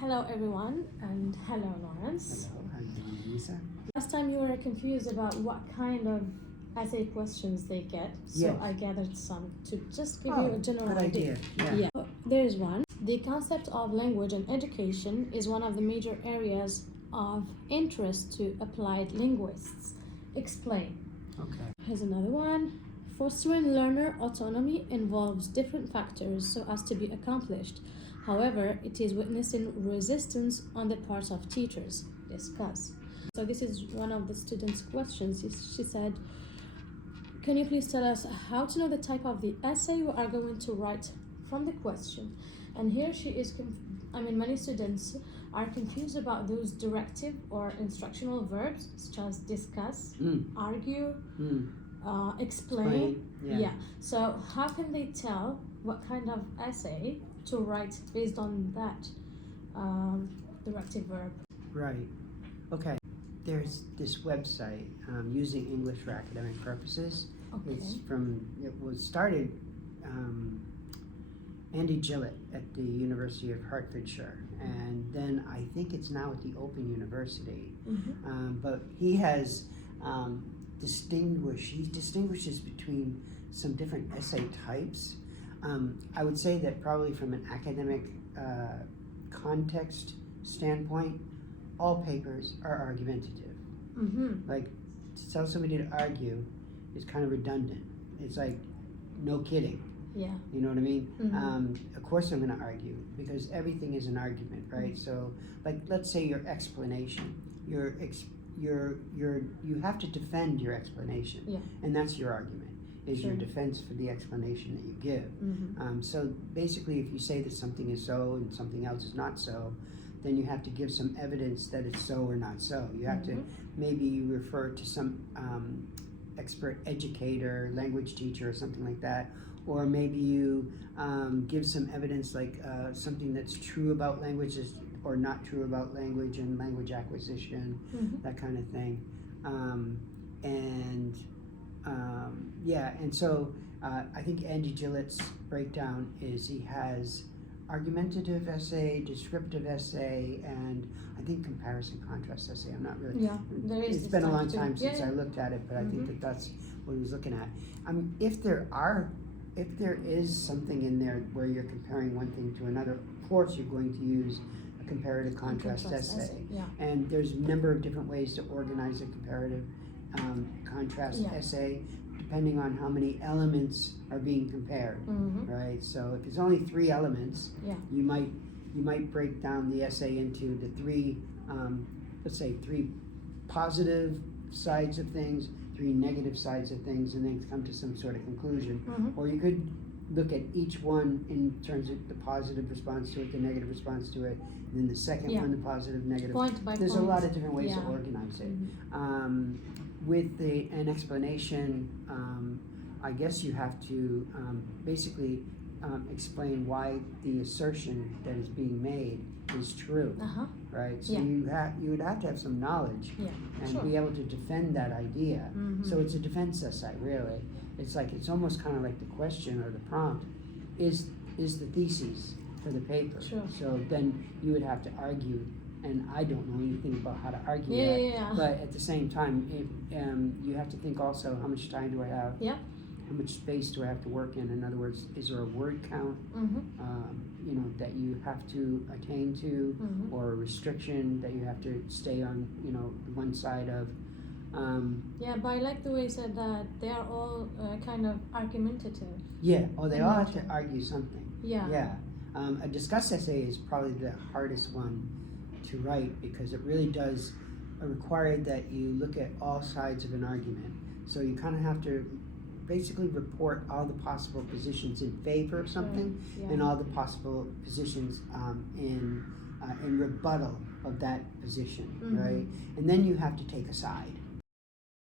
hello everyone, and hello Lawrence. Hello, I'm Lisa. Last time you were confused about what kind of essay questions they get, so Yes. I gathered some to just give you a general good idea. Yeah. There's one. The concept of language and education is one of the major areas of interest to applied linguists. Explain. Okay. Here's another one. Fostering learner autonomy involves different factors so as to be accomplished. However, it is witnessing resistance on the part of teachers. Discuss. So this is one of the students' questions. She said, can you please tell us how to know the type of the essay we are going to write from the question? And here she is, many students are confused about those directive or instructional verbs such as discuss, argue, explain. Yeah. So how can they tell what kind of essay to write based on that directive verb? Right. Okay. There's this website, Using English for Academic Purposes. Okay. It was started Andy Gillett at the University of Hertfordshire, and then I think it's now at the Open University. But he has he distinguishes between some different essay types. I would say that probably from an academic context standpoint, all papers are argumentative. Like, to tell somebody to argue is kind of redundant. It's like, no kidding. Yeah. You know what I mean? Of course I'm going to argue, because everything is an argument, right? So, like, let's say your explanation, you have to defend your explanation, and that's your argument, is your defense for the explanation that you give. So basically, if you say that something is so and something else is not so, then you have to give some evidence that it's so or not so. You have to maybe refer to some expert educator, language teacher, or something like that, or maybe you give some evidence, like something that's true about languages or not true about language and language acquisition, that kind of thing. And so I think Andy Gillett's breakdown is he has argumentative essay, descriptive essay, and I think comparison contrast essay. I'm not really. Yeah, there is. It's been a long time since I looked at it, but I think that's what he was looking at. If there is something in there where you're comparing one thing to another, of course you're going to use a comparative contrast essay. And there's a number of different ways to organize a comparative contrast essay, depending on how many elements are being compared, right? So if it's only 3 elements, you might break down the essay into the 3, let's say 3 positive sides of things, 3 negative sides of things, and then come to some sort of conclusion. Or you could look at each one in terms of the positive response to it, the negative response to it, and then the second one, the positive, negative. Point by There's point. a lot of different ways to organize it. With an explanation, I guess you have to basically explain why the assertion that is being made is true, right? So you would have to have some knowledge and be able to defend that idea. So it's a defense essay, really. It's almost kind of like the question or the prompt is the thesis for the paper. So then you would have to argue. And I don't know anything about how to argue that. But at the same time, you have to think also, how much time do I have? How much space do I have to work in? In other words, is there a word count, that you have to attain to, or a restriction that you have to stay on, one side of? But I like the way you said that they are all kind of argumentative. They all have to argue something. A discuss essay is probably the hardest one to write, because it really does require that you look at all sides of an argument. So you kind of have to basically report all the possible positions in favor of something, and all the possible positions in rebuttal of that position, right? And then you have to take a side.